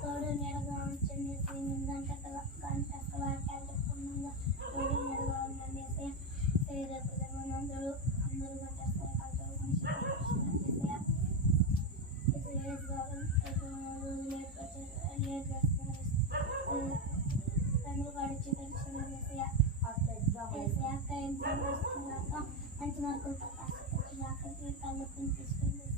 తోడు నెడగా ఉంచండి గంట వాక్యాలు చెప్పుకున్నాగా తోడు నెడగా ఉండండి అందరూ గంట తండ్రి గడిచి మంచి మార్కులు అక్కడికి కళ్ళు తీసుకెళ్ళి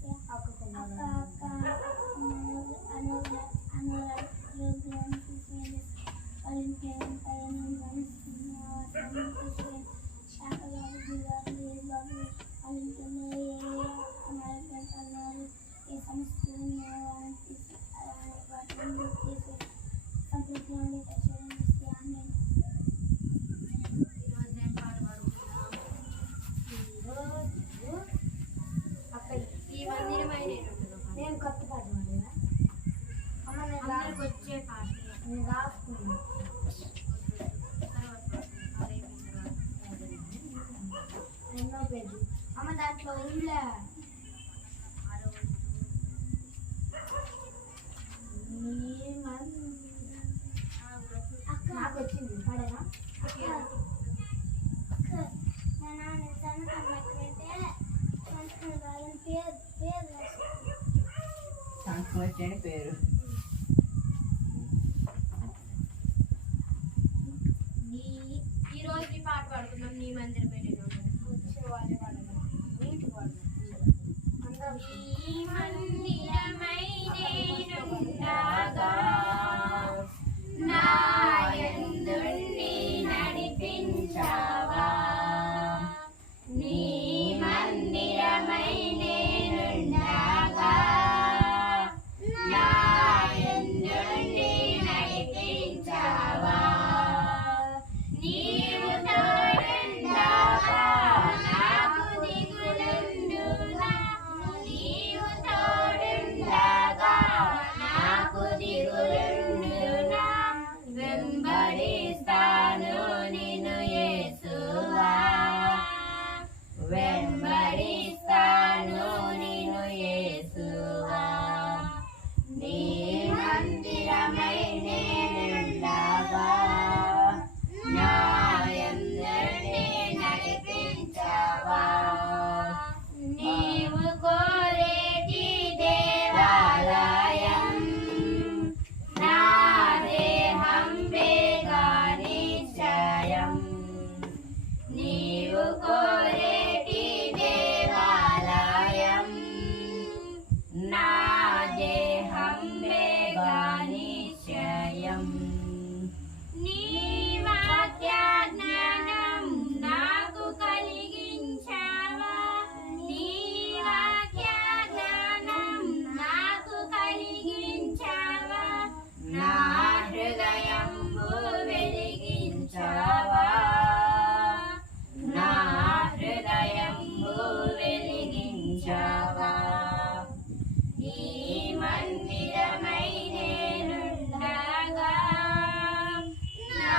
నేను కొత్త పాట పాడినా అమ్మ నేను వచ్చే పాట నేను రాసుకున్నాను ఎన్నో పేజీ అమ్మ దాంట్లో ఉండే నాకు వచ్చింది పాడేనా సంస్కృతి పేరు ఈ రోజు ఈ పాట పాడుకుందాం నీ మందిరమే వచ్చే వాళ్ళే పాడదాం నీటి పాడదాం నీ మందిరమై నేనుండగా నా యందుండి నడిపించావా నీ మందిరమై నేనుండగా నా యందుండి నడిపించావా నీవు తోడుండగా నాకు దిగులుండునా నీవు తోడుండగా నాకు దిగులుండునా వెంబడిస్తాను నిన్ను యేసువా వెంబడిస్తాను నిన్ను యేసువా నీ మందిరమై నేనుండగా నా యందుండి నడిపించావా నీవు కోరేటి దేవాలయం నా దేహం వేగా నిశ్చయం నీవు కోరేటి దేవాలయం నా దేహం వేగా నిశ్చయం నీ వాక్య జ్ఞానం నాకు కలిగించావా నీ వాక్య జ్ఞానం నాకు కలిగించావా నా హృదయంబు వెలిగించావా నా హృదయంబు వెలిగించావా నీ మందిరమై నేనుండగా నా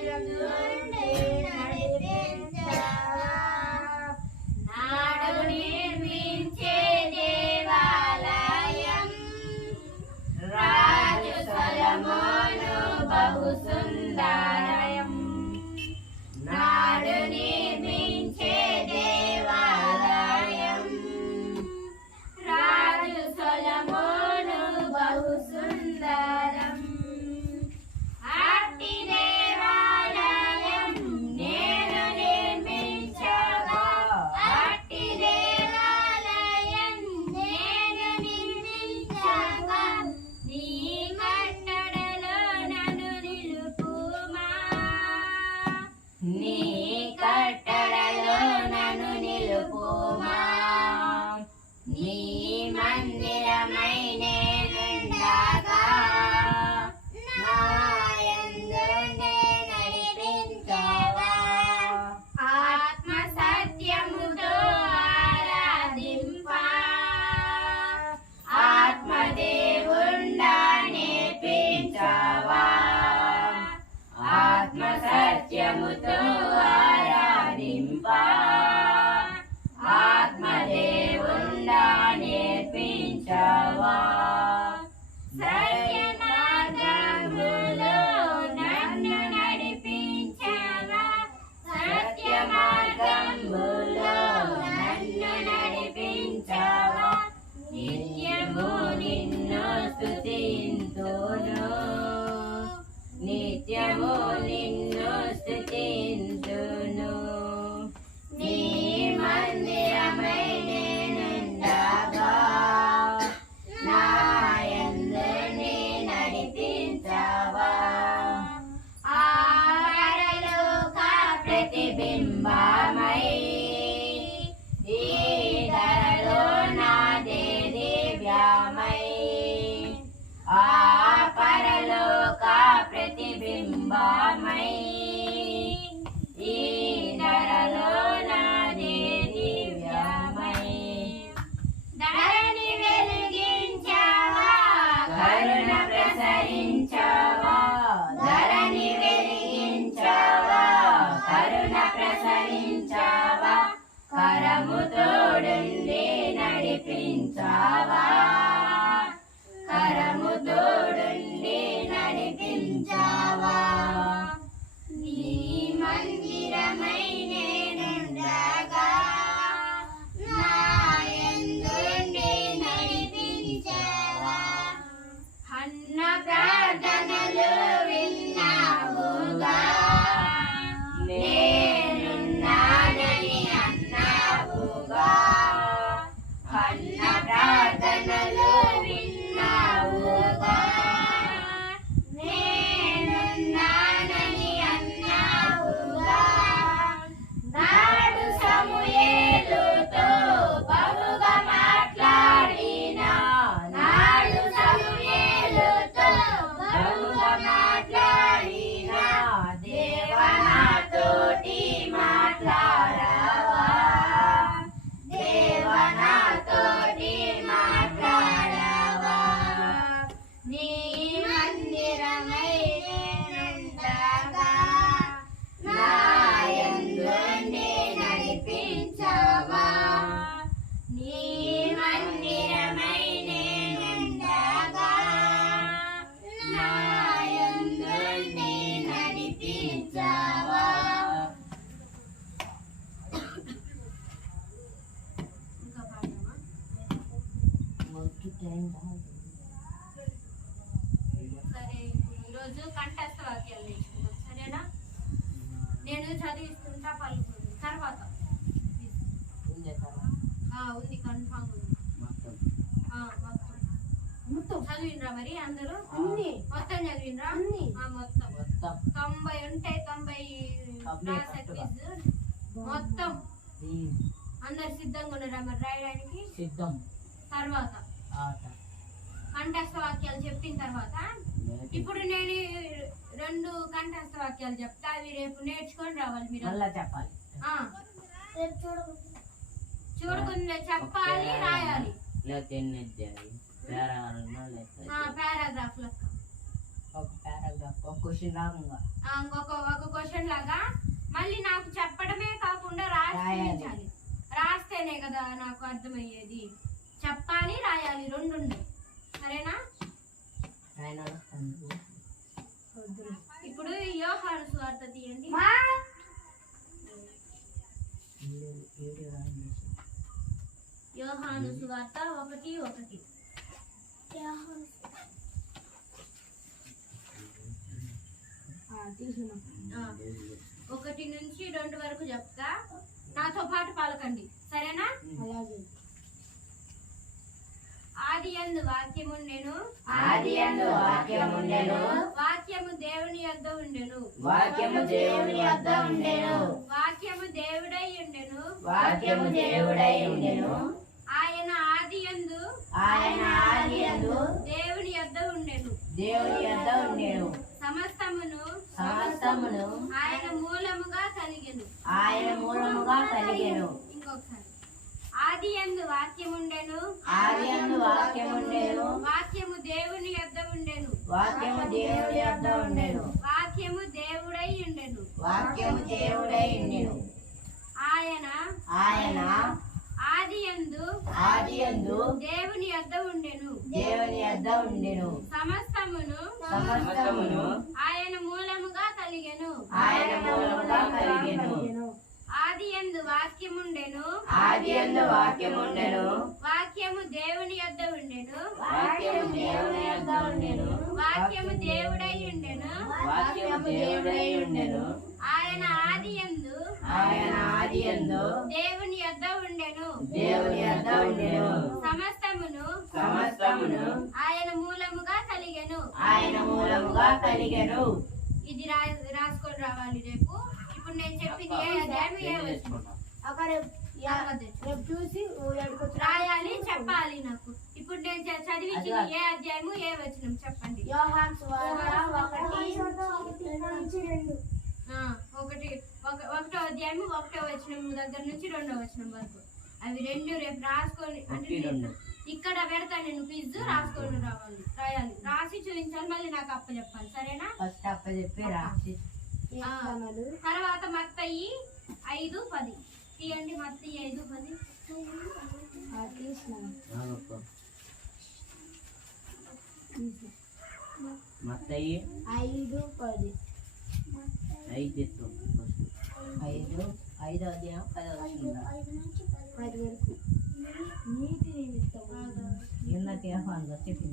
యందుండి నడిపించావా నాడు నిర్మించే దేవాలయం రాజు సొలొమోను బహు సుందరం నాడు నిర్మించే దేవాలయం రాజు సొలొమోను బహు సుందరం అట్టి దేవాలయం నేను నిర్మించగా అట్టి దేవాలయం నేను నిర్మించగా నీ కట్టడలో నన్ను నిలుపుమా నీ కట్టడలో నన్ను నిలుపుమా నీ మందిరమై నేనుండగా నా యందుండి నడిపించావా ఆత్మ సత్యముతో ఆరాధింపా ఆత్మదేవుండా నేర్పించావా ఆత్మ సత్యముతో ఆరాధింపా విన్నావుగా కన్న ప్రార్థనలు విన్నావుగా నేనున్నానని అన్నావుగా నాడు సమూయేలుతో బహుగా మాట్లాడిన నాడు సమూయేలుతో బహుగా మాట్లాడిన దేవా నాతోటి మాట్లాడవా దేవా నాతోటి మాట్లాడవా నీ మందిరమై నేనుండగా నా యందు నీ నడిపించవా నీ మందిరమై నేనుండగా నా యందు నీ నడిపించవా ఇంకా పాడమా సరే ఈరోజు కంఠస్థ వాక్యాలు నేర్చుకుందాం సరేనా నేను చదివిస్తుంటా పలుకుతుంది తర్వాత ఉంది కన్ఫామ్ ఉంది మొత్తం చదివినరా మరి అందరూ మొత్తం చదివినరా మొత్తం 90 ఉంటే 90 రాసే quiz. మొత్తం అందరు సిద్ధంగా ఉన్నారా మరి రాయడానికి సిద్ధం తర్వాత కంఠస్థ వాక్యాలు చెప్పిన తర్వాత ఇప్పుడు నేను 2 కంఠస్థ వాక్యాలు చెప్తా అవి రేపు నేర్చుకొని రావాలి మీరు మళ్ళా చెప్పాలి చూడకుండా చెప్పాలి రాయాలి పారాగ్రాఫ్ లెక్క ఒక పారాగ్రాఫ్ ఒక క్వశ్చన్ రాకుండా ఒక క్వశ్చన్ లాగా మళ్ళీ నాకు చెప్పడమే కాకుండా రాయాలి రాస్తేనే కదా నాకు అర్థమయ్యేది చెప్పాలి రాయాలి 2 ఉన్నాయి సరేనా ఇప్పుడు యోహాను సువార్త తీయండి యోహాను సువార్త 1:1 1 నుంచి 2 వరకు చెప్తా నాతో పాటు పలకండి సరేనా ఆదియందు వాక్యముండెను వాక్యము దేవుని యొద్ద ఉండెను వాక్యము దేవుని యొద్ద ఉండెను వాక్యము దేవుడై ఉండెను ఆయన ఆదియందు దేవుని యొద్ద ఉండెను సమస్తమును ఆయన మూలముగా కలిగెను ఇంకొకసారి ఆదియందు వాక్యముండెను వాక్యము దేవుని యొద్ద ఉండెను వాక్యము దేవుడై ఉండెను ఆయన ఆదియందు దేవుని యొద్ద ఉండెను సమస్తమును ఆయన మూలముగా కలిగెను ఆదియందు వాక్యముండెను వాక్యము దేవుని యొద్ద ఉండెను వాక్యము దేవుడై ఉండెను ఆయన ఆదియందు దేవుని యొద్ద ఉండెను సమస్తమును ఆయన మూలముగా కలిగెను ఇది రాసుకొని రావాలి రేపు ఇప్పుడు నేను చెప్పింది ఏ అధ్యాయం చూసి రాయాలి చెప్పాలి నాకు ఇప్పుడు నేను చదివించింది ఏ అధ్యాయము ఏ వచనం చెప్పండి ఒకటో అధ్యాయము 1వ వచనం దగ్గర నుంచి 2వ వచనం వరకు అవి 2 రేపు రాసుకొని అంటే ఇక్కడ పెడతా నేను క్విజ్ రాసుకొని రాయాలి రాసి చూపించాలి మళ్ళీ నాకు అప్పచెప్పాలి సరేనా తర్వాత మత్తయి 5:10 తీయండి మత్తయి 5:10 మత్తయి 5:10 ఐదో అధ్యాయం 10వ వచనం నీతి నిమిత్తం ఇందాక యోహాను చెప్పింది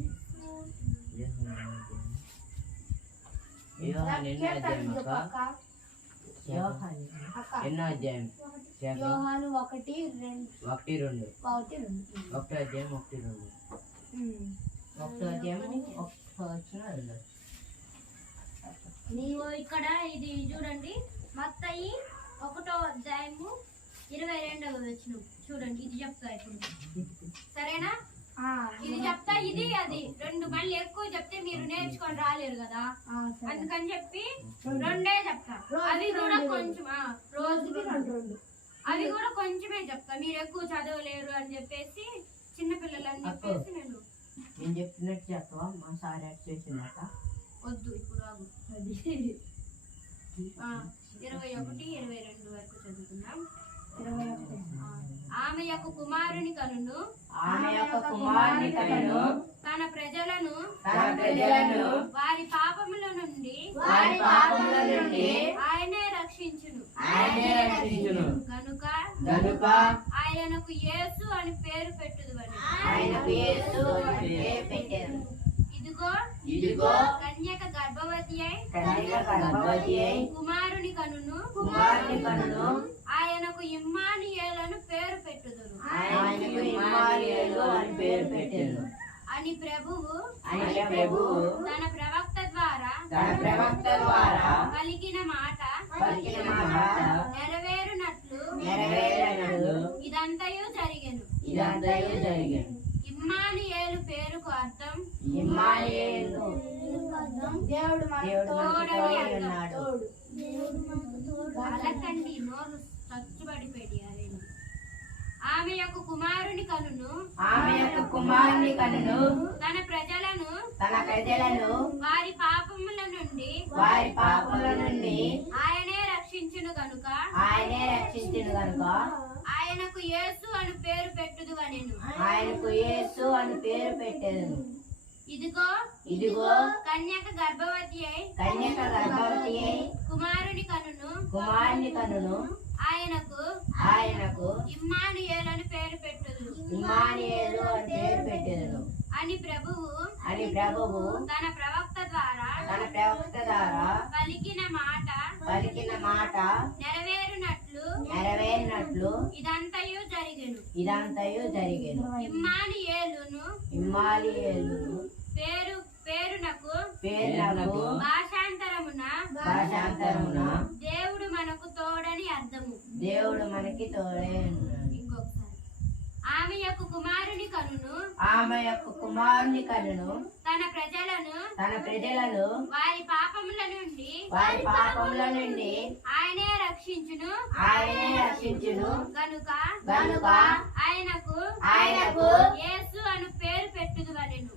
యోహాను ఎన్నో అధ్యాయం అక్క యోహాను ఎన్నో అధ్యాయం వాక్యాలు యోహాను 1:2 1-2 1:2 ఒకటో అధ్యాయం 1-2 ఒకటో అధ్యాయం 1-2 నీవు ఇక్కడ ఇది చూడండి మత్తయి 1వ అధ్యాయము 22వ వచనం చూడండి. ఇది చెప్తా ఇప్పుడు, సరేనా? ఇది చెప్తా, ఇది అది రెండు మళ్ళీ ఎక్కువ చెప్తే మీరు నేర్చుకొని రాలేరు కదా, అందుకని చెప్పి రెండే చెప్తా. అవి కూడా కొంచెం రోజుకి రెండు అవి కూడా కొంచెమే చెప్తా, మీరు ఎక్కువ చదవలేరు అని చెప్పేసి చిన్నపిల్లలు అని చెప్పేసి నేను చెప్పినట్టు చెప్పవా? మా సార్ యాడ్ చేసిందట. వద్దు ఇప్పుడు ఆగు. అది 21-22 వరకు చదువుతున్నాం. ఆమె యొక్క కుమారుని కనును తన ప్రజలను వారి పాపముల నుండి ఆయనే రక్షించును కనుక ఆయనకు యేసు అని పేరు పెట్టుదువని. ఇదిగో కన్యక గర్భవతి అయి కుమారుని కనును ఆయనకు ఇమ్మానుయేలను పేరు పెట్టుదురు అని ప్రభువు తన ప్రవక్త ద్వారా పలికిన మాట నెరవేరునట్లు ఇదంతయు జరిగెను. ఇమ్మానుయేలు పేరుకు అర్థం దేవుడు తోడని అర్థం. అలకండి నోరు చచ్చుబడిపోయి. ఆమె యొక్క కుమారుని కనును తన ప్రజలను వారి పాపముల నుండి ఆయనే రక్షించును గనుక ఆయనకు యేసు అని పేరు పెట్టుదువనెను. ఇదిగో కన్యక గర్భవతి అయి కుమారుని కనును ఆయనకు ఇమ్మానుయేలు అని పేరు పెట్టుదురు అని ప్రభువు తన ప్రవక్త ద్వారా పలికిన మాట నెరవేరునట్లు ఇదంతయు జరిగెను. ఇమ్మానుయేలును పేరునకు భాషాంతరమున దేవుడు మనకు తోడని అర్థము. ఇంకొకసారి ఆమె యొక్క కుమారుని కనును తన ప్రజలను వారి పాపముల నుండి ఆయనే రక్షించును కనుక ఆయనకు యేసు అని పేరు పెట్టుదువనెను.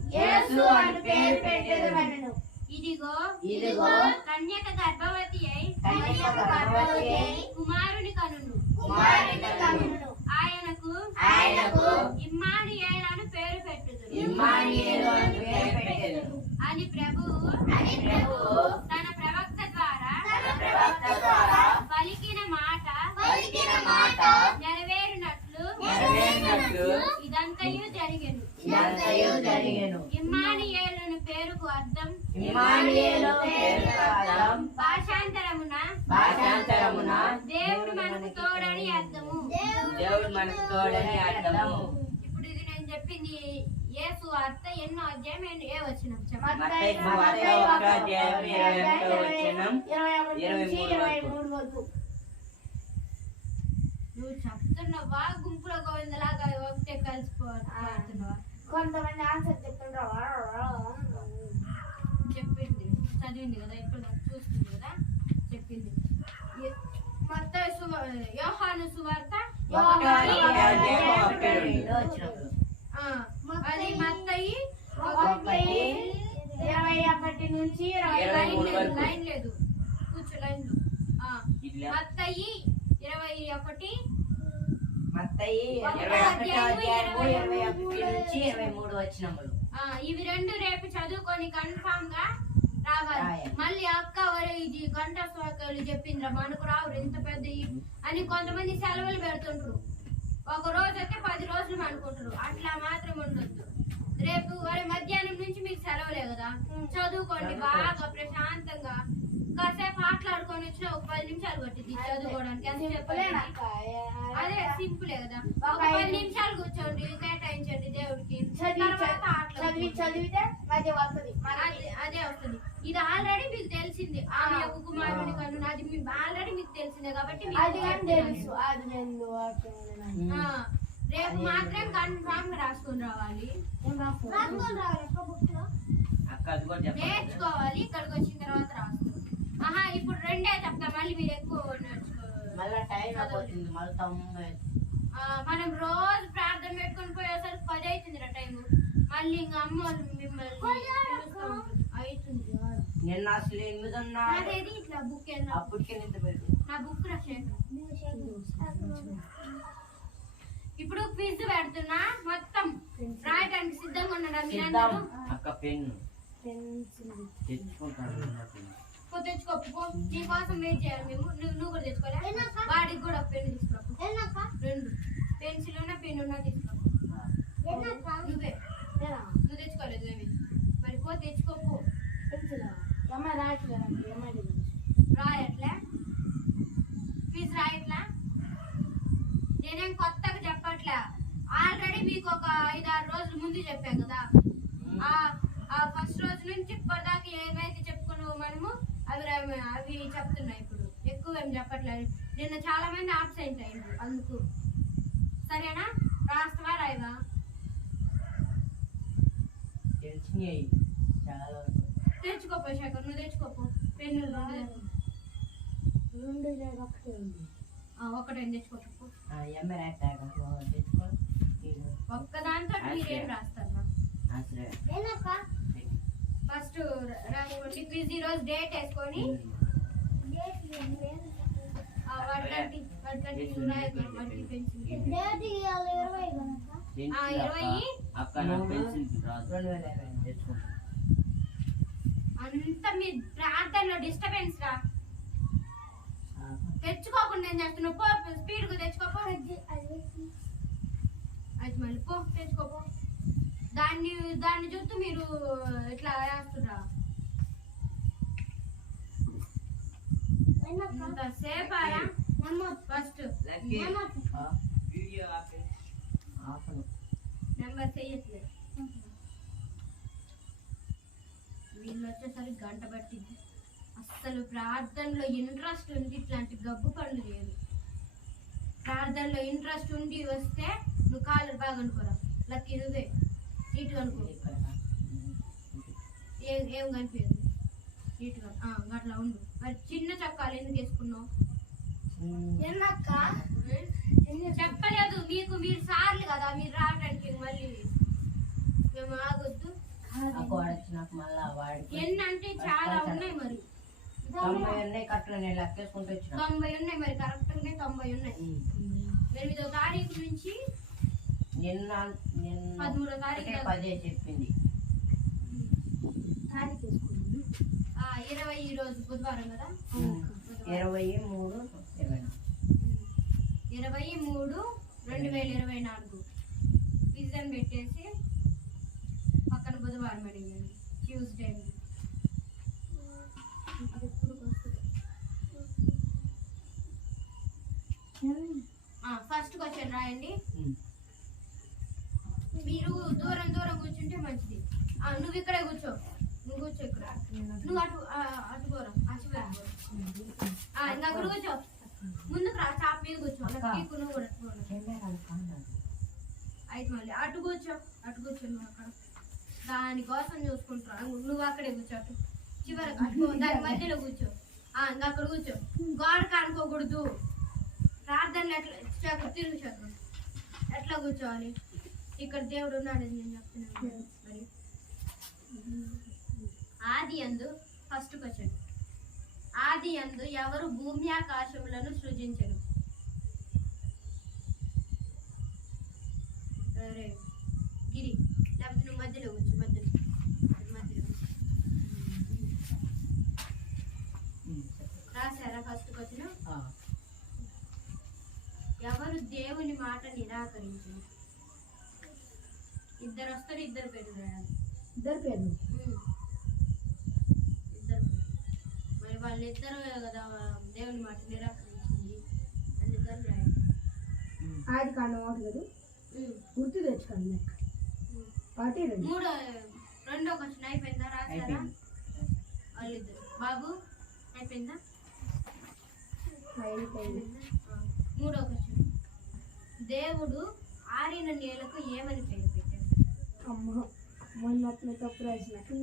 ఇదిగో కన్యక గర్భవతి అయి కుమారుని కనును ఆయనకు ఇమ్మానుయేలు అని పేరు పెట్టుదురు అని ప్రభువు తన ప్రవక్త ద్వారా పలికిన మాట నెరవేరునట్లు ఇదంతయు జరిగెను. ఇమ్మానుయేలు పేరుకు అర్థం భాషాంతరమున దేవుడు మనకు తోడని అర్థము. ఇప్పుడు ఇది నేను చెప్పింది యేసు వార్త ఎన్నో అధ్యాయం ఏ వచనం చెప్పండి. నువ్వు చెప్తున్నావా గుంపులో గోవిందలాగా ఒకటే కలిసిపోతున్నావా? కొంతమంది ఆన్సర్ చెప్తుంటావా? చెప్పింది చదివింది కదా, ఇప్పుడు నాకు చూస్తుంది కదా, చెప్పింది. యోహాను సువార్త అది మత్తయి 21 నుంచి 23 లైన్ లేదు, కూర్చో లైన్లో. మత్తయి 21 ఇవి రెండు రేపు చదువుకొని కన్ఫామ్ గా రావాలి. మళ్ళీ అక్క వరే ఇది కంఠస్వాకాలు చెప్పిందిరా మనకు రావు ఎంత పెద్ద అని కొంతమంది సెలవులు పెడుతుంటారు. ఒక రోజు అయితే 10 రోజులు అనుకుంటారు. అట్లా మాత్రం ఉండొద్దు. రేపు వరే మధ్యాహ్నం నుంచి మీకు సెలవులే కదా, చదువుకోండి బాగా ప్రశాంతంగా కాసేపు ఆటలాడుకొని వచ్చిన ఒక 10 నిమిషాలు పట్టింది చదువుకోవడానికి. ఎంత చెప్పలేను. అదే సింపులే కదా. ఒక 10 నిమిషాలు కూర్చోండి, కేటాయించండి దేవుడికి. తర్వాత చదివితే అదే వస్తుంది. అదే వస్తుంది. ఇది ఆల్రెడీ మీకు తెలిసింది. ఆమె యొక్క కుమారుని కను అది ఆల్రెడీ మీకు తెలిసిందే కాబట్టి తెలుసు. రేపు మాత్రం కన్ఫామ్ గా రాసుకొని రావాలి. నేర్చుకోవాలి. ఇక్కడికి వచ్చిన తర్వాత రాసుకోవాలి. ఇప్పుడు 2 చెప్తా, మళ్ళీ మీరు ఎక్కువ నేర్చుకోవాలి. మనం రోజు ప్రార్థన పెట్టుకొని పోయేసరికి 10 అవుతుంది టైం. మళ్ళీ ఇంకా అమ్మ మిమ్మల్ని అవుతుంది. నిన్న అసలు 8 అదేది ఇట్లా బుక్ అప్పటికే నా బుక్ ఇప్పుడు క్విజ్ పెడుతున్నా, మొత్తం రాయడానికి సిద్ధంగా ఉన్నారా మీరందరూ? అక్క పెన్ను తెచ్చుకోపో. నీకోసం వెయిట్ చేయాలి మేము. నువ్వు కూడా తెచ్చుకోలే. వాడికి కూడా ఒక పెన్ను తీసుకోపో. 2 పెన్సిల్ ఉన్నా పెన్ను ఉన్నా తీసుకోపో. నువ్వు తెచ్చుకోలేదు ఏమి మరి పో తెచ్చుకోపో. రాయట్లే ప్లీజ్ రాయట్లే. నేనేం కొత్తగా చెప్పట్లే. ఆల్రెడీ మీకు ఒక 5-6 రోజుల ముందు చెప్పాను కదా. ఆ ఫస్ట్ రోజు నుంచి ఇప్పటిదాకా ఏమైతే చెప్పుకున్నావు మనము అవి చెప్తున్నాయి. ఇప్పుడు ఎక్కువ ఏం చెప్పట్లేదు. నిన్న చాలా మంది ఆబ్సెంట్ అయ్యారు అందుకు. సరేనా? రాస్తావా రాయవా? తెచ్చుకోపో శేఖర్, నువ్వు తెచ్చుకోపో. పెన్ను 2 ఒకటే తెచ్చుకోపో. ఒక్కదాంతో మీరేం రాస్తారా? ఫస్ట్ రాసుకోండి. క్విజ్ ఈ రోజు డేట్ వేసుకొని 20 అంతా మీ ప్రార్థనలో డిస్టర్బెన్స్ రా. తెచ్చుకోకుండా ఏం చేస్తున్నావు? పో స్పీడ్ గా తెచ్చుకోపో. అది మళ్ళీ పో తెచ్చుకోపో. దాన్ని చూస్తూ మీరు ఇట్లా వేస్తున్నా సేపారా? ఫస్ట్ నెంబర్ చేయట్లేదు. వీళ్ళు వచ్చేసరికి గంట పట్టింది. అస్సలు ప్రార్థనలో ఇంట్రెస్ట్ ఉంది. ఇట్లాంటి గబ్బు పనులు లేదు. ప్రార్థనలో ఇంట్రెస్ట్ ఉండి వస్తే నువ్వు కాళ్ళు బాగా అనుకోరా. లక్కీ నువ్వే నీట్గా అనుకో. ఏం కనిపించదు నీట్గా అట్లా ఉండు. మరి చిన్న చక్కాలు ఎందుకు వేసుకున్నావు? చెప్పలేదు మీకు. మీరు సార్లు కదా, మీరు రావడానికి మళ్ళీ మేము ఆగొద్దు. ఎన్ని అంటే చాలా ఉన్నాయి. మరి 90 ఉన్నాయి. కట్టలు నేను లెక్కేసుకుంటూ వచ్చిన 90 ఉన్నాయి. మరి కరెక్ట్ గా 90 ఉన్నాయి. 8వ తారీఖు నుంచి నిన్న 13వ తారీఖు 10 చెప్పింది. 20 ఈ రోజు బుధవారం కదా. 23/2024 విజన్ పెట్టేసి పక్కన బుధవారం అడిగాను. ట్యూస్డే ఫస్ట్ క్వశ్చన్ రాయండి. మీరు దూరం దూరం కూర్చుంటే మంచిది. నువ్వు ఇక్కడే కూర్చో. నువ్వు కూర్చో ఇక్కడ. నువ్వు అటు పోరా. ఇంకా అక్కడ కూర్చో. ముందుకు రా. చాప్ మీద కూర్చో. నువ్వు కూడా అయితే మళ్ళీ అటు కూర్చో. నువ్వు అక్కడ దానికోసం చూసుకుంటా. నువ్వు అక్కడే కూర్చో. అటు చివరికి అటు దాని మధ్యలో కూర్చో. ఇంకా అక్కడ కూర్చో. గోడ కానుకోకూడదు. ప్రార్థనలు ఎట్లా తిరుగు చక్రం ఎట్లా కూర్చోవాలి? ఇక్కడ దేవుడు ఉన్నాడని నేను చెప్తున్నాను. మరి ఆది యందు ఫస్ట్ క్వశ్చన్. ఆది యందు ఎవరు భూమి ఆకాశములను సృజించరు? గిరి. లేకపోతే నువ్వు మధ్యలో కూర్చో. మధ్యలో రాశారా ఫస్ట్ క్వశ్చన్? ఎవరు దేవుని మాట నిరాకరించారు? ఇద్దరు వస్తారు. ఇద్దరు పేర్లు రాయాలి. ఇద్దరు పేర్లు. ఇద్దరు. మరి వాళ్ళిద్దరు కదా దేవుని మాట నిరాకరించింది. అందుకని రాయండి. ఆది కాండం 1 కదా, గుర్తు తెచ్చుకోండి లెక్క. 1, 2 రెండో క్వశ్చన్ అయిపోయిందా? రాసారా వాళ్ళిద్దరు? బాబు అయిపోయిందా? మూడో క్వశ్చన్, దేవుడు ఆరిన నేలకు ఏమని పేరు పెట్టాడు? అమ్మ మొన్న తప్పు రాసినట్టు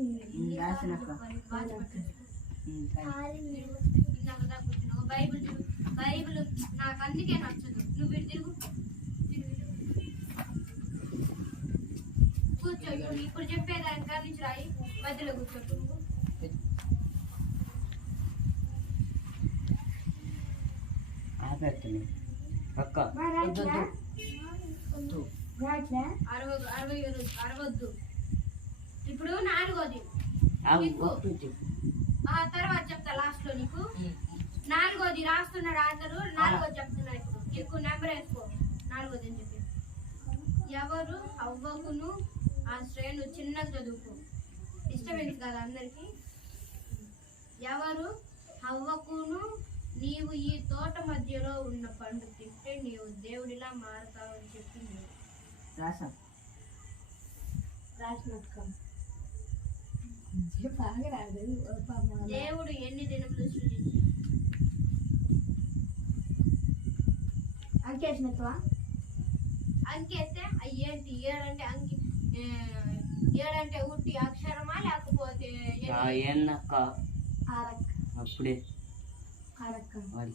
బైబిల్ నాకు అందుకే నచ్చదు. నువ్వు ఇటు తిరుగు, కూర్చో. ఇప్పుడు చెప్పేదాని కాడి నుంచి రాయి, మధ్యలో కూర్చో. నువ్వు అరవద్దు. ఇప్పుడు 4వది తర్వాత చెప్తా లాస్ట్ లో. నీకు 4వది రాస్తున్నాడు అందరూ. 4వది చెప్తున్నా. ఇప్పుడు ఎక్కువ నెంబర్ వేసుకో. 4వది అని చెప్పి ఎవరు హవ్వకును ఆ శ్రేణు చిన్నగా చదువుకో, డిస్టర్బెన్స్ కాదు అందరికి. ఎవరు హవ్వకును నీవు ఈ తోట మధ్యలో ఉన్న పండు తింటే నీవు దేవుడిలా మారుతావని చెప్పింది. దేవుడు ఎన్ని దినములు సృజించాడు? అంకేసినట్టువా? అంకెత్తే ఏంటి? 7 అంటే అంకి 7 అంటే ఉట్టి అక్షరమా లేకపోతే అప్పుడే వాడు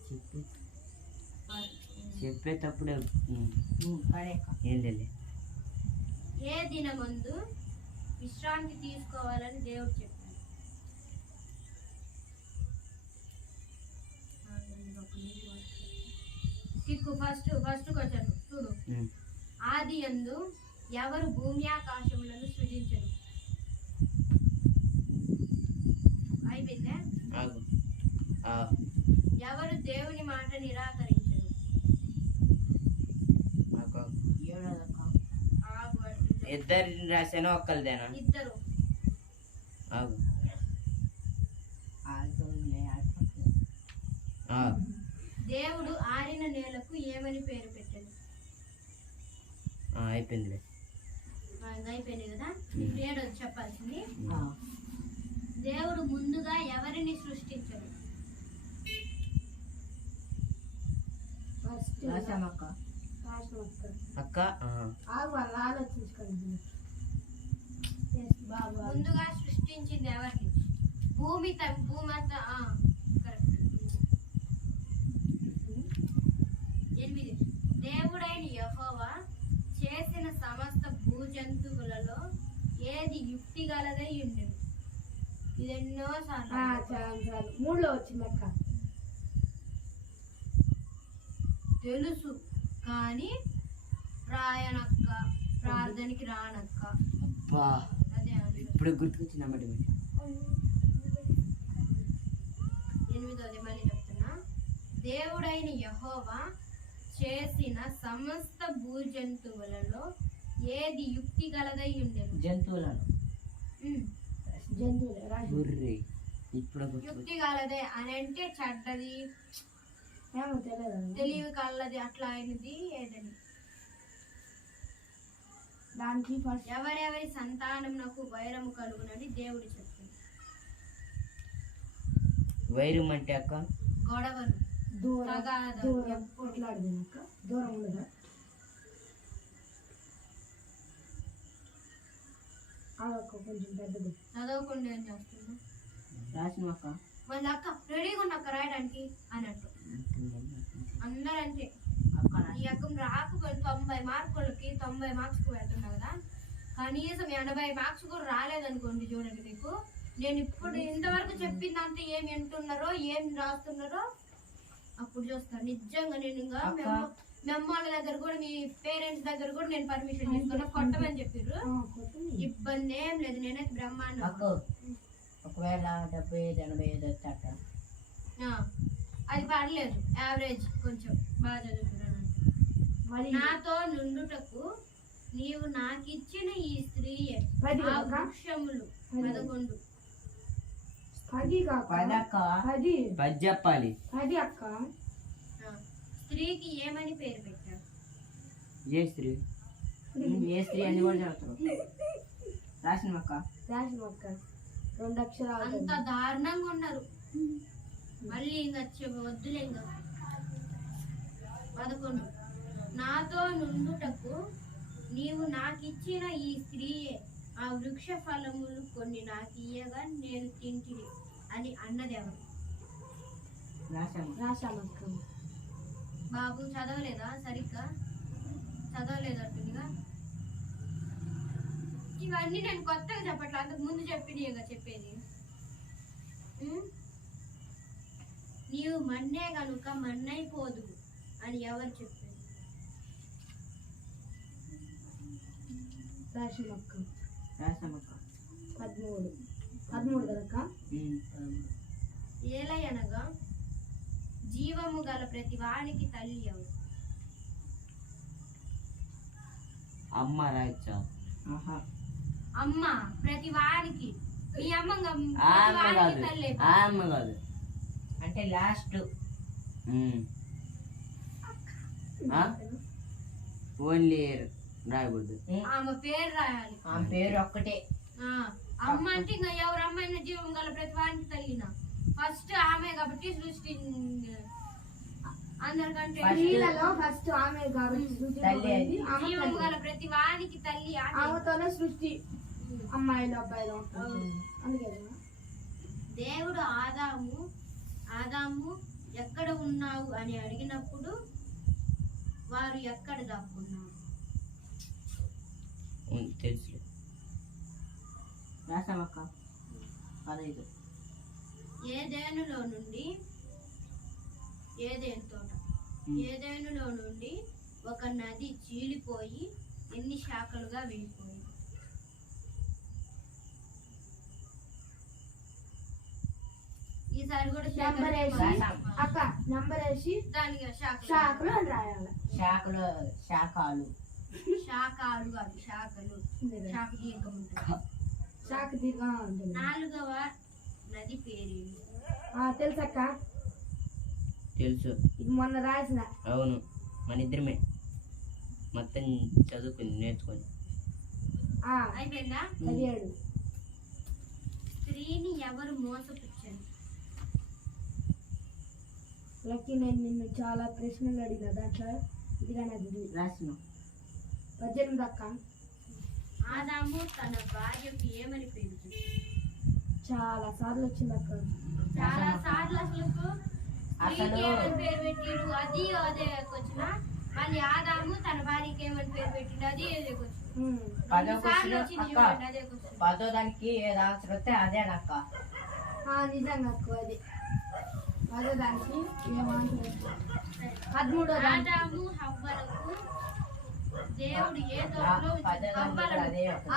చెప్పేటప్పుడే ఏంటండి? ఏ దినమందు విశ్రాంతి తీసుకోవాలని దేవుడు చెప్పాడు. ఫస్ట్ క్వశ్చన్ చూడు. ఆది యందు ఎవరు భూమి ఆకాశములను సృజించరు? అయిపోయిందా? ఎవరు దేవుని మాట నిరాకరించరు? ఇద్దరు రాశాను, ఒక్కరిదేనా? ఇద్దరు. దేవుడు ఆరిన నేలకు ఏమని పేరు పెట్టాడు? అయిపోయింది. అయిపోయింది కదా. 7వది చెప్పాల్సింది. దేవుడు ముందుగా ఎవరిని సృష్టించాడు? ముందుగా సృష్టించింది ఎవరిని? భూమి అంతా. కరెక్ట్. 8 దేవుడైన యెహోవా చేసిన సమస్త భూజంతువులలో ఏది యుక్తి గలదై ఉండెను? ఇది ఎన్నోసార్లు 3లో వచ్చిందక్క. తెలుసు కానీ రాయనక్క, ప్రార్థనకి రానక్క. అదే ఇప్పుడు గుర్తుకొచ్చిందన్నమాట. 8వది మళ్ళీ చెప్తున్నా. దేవుడైన యెహోవా చేసిన సమస్త భూజంతువులలో ఏది యుక్తి గలదై ఉండేది? జంతువులను. ఇప్పుడు యుక్తి గలదే అని అంటే చెడ్డది, తెలివి కలది, అట్లా అయినది ఏదని? దానికి ఎవరెవరి సంతానమునకు వైరము కలుగునని దేవుడు చెప్తుంది. వైరం అంటే అక్క గొడవలు, దూరం ఉండదా? కొంచెం పెద్దది చదవకుండా ఏం చేస్తున్నా? రాసిన అక్క వాళ్ళ అక్క రెడీగా ఉన్న అక్క రాయడానికి అన్నట్టు అందరూ అంతే. ఈ అక్క రాకపోయి 90 మార్కులకి 90 మార్క్స్ పెడుతున్నా కదా, కనీసం 80 మార్క్స్ కూడా రాలేదనుకోండి. చూడండి, మీకు నేను ఇప్పుడు ఇంతవరకు చెప్పిందంతా ఏం వింటున్నారో ఏం రాస్తున్నారో అప్పుడు చూస్తాను. నిజంగా నేను ఇంకా మీ అమ్మ వాళ్ళ దగ్గర కూడా మీ పేరెంట్స్ దగ్గర కూడా నేను పర్మిషన్ తీసుకున్నా, కొట్టమని చెప్పారు. ఇబ్బంది ఏం లేదు, నేనైతే బ్రహ్మాండం. ఒకవేళ 75-85 వచ్చాక అది పర్లేదు, యావరేజ్ కొంచెం బాగా చదువుతున్నాను. నాతో నుండుటకు నీవు నాకిచ్చిన ఈ స్త్రీయే ఆ వృక్షములు 11 10 కాక పదక్క 10 10 చెప్పాలి. 10 అక్క. స్త్రీకి ఏమని పేరు పెట్టారు? ఏ స్త్రీ? ఏ స్త్రీ అని కూడా చెప్తారు. రాసిన అక్క. రాసిన అక్క 2 అక్షరాలు. అంత దారుణంగా ఉన్నారు. మళ్ళీ ఇంకా వద్దులే. ఇంకా 11 నాతో నుండుటకు నీవు నాకిచ్చిన ఈ స్త్రీయే ఆ వృక్ష ఫలములు కొన్ని నాకు ఇయ్యగా నేను తింటిని అని అన్నది ఎవరు? రాశామక్క. బాబు చదవలేదా? సరిగ్గా చదవలేదట్టుగా. ఇవన్నీ నేను కొత్తగా చెప్పట్లే, అంతకు ముందు చెప్పినగా చెప్పేది. నీవు మన్నే కనుక మన్నైపోదు అని ఎవరు చెప్పారు? రాశామక్క. 13 కదక్క. ఏలయనగా జీవము గల ప్రతి వానికి తల్లి ఎవరు? అమ్మ రాయచ్చా? అమ్మ ప్రతి వానికి. మీ అమ్మ ఆ అమ్మ కాదు, ఆ అమ్మ కాదు. అంటే లాస్ట్ ఓన్లీ రాయకూడదు. ఆమె పేరు రాయాలి. ఆమె పేరు ఒక్కటే. అమ్మ అంటే ఇంకా ఎవరు అమ్మైన జీవం గల ప్రతి వానికి తల్లిన. ఫస్ట్ ఆమె కాబట్టి సృష్టి అందరికంటే స్త్రీలలో ఫస్ట్ ఆమె కాబట్టి సృష్టి తల్లి అది. జీవం గల ప్రతి వానికి తల్లి ఆమెతోనే సృష్టి. అమ్మాయిలు అబ్బాయిలు అందుకే కదా. దేవుడు ఆదాము ఎక్కడ ఉన్నావు అని అడిగినప్పుడు వారు ఎక్కడ దాక్కున్నారు? తెలుసు. రాసామక్క. 15 ఏదేనులో నుండి ఒక నది చీలిపోయి ఎన్ని శాఖలుగా విడిపోయింది? ఈసారి కూడా నంబర్ వేసి దానికి శాఖలు అని రాయాలి. శాఖలు శాఖలు కాదు, శాఖలు. శాఖ దీర్ఘం ఉంటుంది. శాఖ దీర్ఘ ఉంటుంది. 4వ నది పేరు తెలుసక్క. తెలుసు. ఇది మొన్న రాసిన. అవును, మన ఇద్దరమే మొత్తం చదువుకుని నేర్చుకొని. అయిపోయిందా? 17 స్త్రీని ఎవరు మోసపుచ్చారు? లక్కీ నేను నిన్ను చాలా ప్రశ్నలు అడిగిన దాంట్లో ఇది కానీ రాసిన. 18 అక్క. ఆదాము తన భార్యకు ఏమని పేరు పెట్టాడు? చాలా సార్లు వచ్చింది అక్క. చాలా సార్లు స్త్రీకి ఏమని పేరు పెట్టిడు? అది అదే వచ్చిన. మళ్ళీ ఆదాము తన భార్యకి ఏమని పేరు పెట్టిండు? అది అదే క్వశ్చన్. 10వ దానికి ఏది ఆన్సర్ వస్తే అదేనక్క. నిజంగా అక్క అది 10వ దానికి ఏమాన్సర్. 13వ ఆదాము హవ్వలకు దేవుడు ఏ తోటలో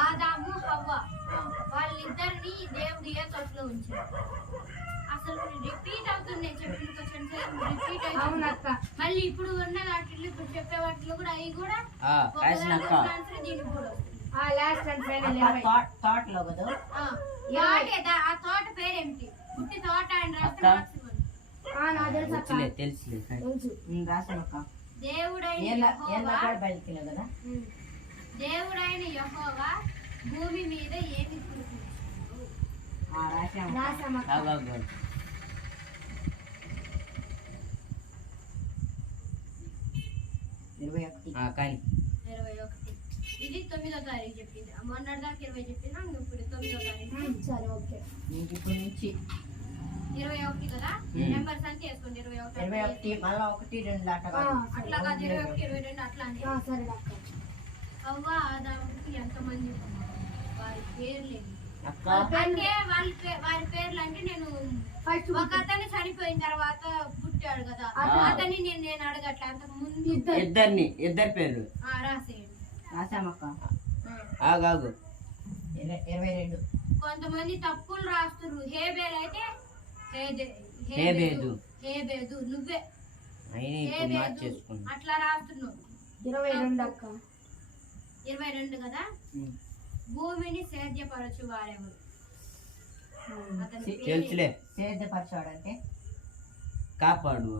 ఆదాము హవ్వ వాళ్ళిద్దరిని దేవుడు ఏ తోటలో ఉంచాడు? అసలు రిపీట్ అవుతుంది చెప్పిన క్వశ్చన్స్ రిపీట్ అవుతుంది. మళ్ళీ ఇప్పుడు ఉన్న వాటిలో ఇప్పుడు చెప్పే వాటిలో కూడా అవి కూడా దీనికి కూడా లాస్ట్ అండ్ ఫైనల్ తోటలో కదా. ఆ తోట పేరేమిటి? పుట్టి తోట అని రాస్తే తెలుసు. రాసామక్క. దేవుడైన యెహోవా భూమి మీద ఏమి కురిపించాడు? రాసామక్క. 21 కానీ 21. ఇది 9వ తారీఖు చెప్పింది. మొన్నటి దాకా 20 చెప్పిందా? ఇప్పుడు 9వ తారీఖు. సరే ఓకే. ఇప్పటి నుంచి 21 కదా. నెంబర్స్ అంతా వేసుకోండి. 21 మళ్ళీ 1 2 అట్లా కాదు. 21 22 అట్లా అని. సరే అక్క. అవ్వ ఆదాముకి ఎంతమంది వారి పేర్లు అక్క. అంటే వారి పేర్లు అంటే నేను ఒక అతను చనిపోయిన తర్వాత పుట్టాడు కదా, అతన్ని నేను అడగట్లే. అంతకు ముందు ఇద్దరి పేర్లు రాసేయండి. రాసామక్క. ఆగాగు. 22. కొంతమంది తప్పులు రాస్తున్నారు. హేబేలు అయితే హేబేదు నువ్వే అట్లా రాస్తున్నావు. 22 అక్క. 22 కదా. భూమిని సేద్యపరచు వారెవరు? అతని సి- పేరే తెలుసులే సేద్యపరచాడు అంటే కాపాడు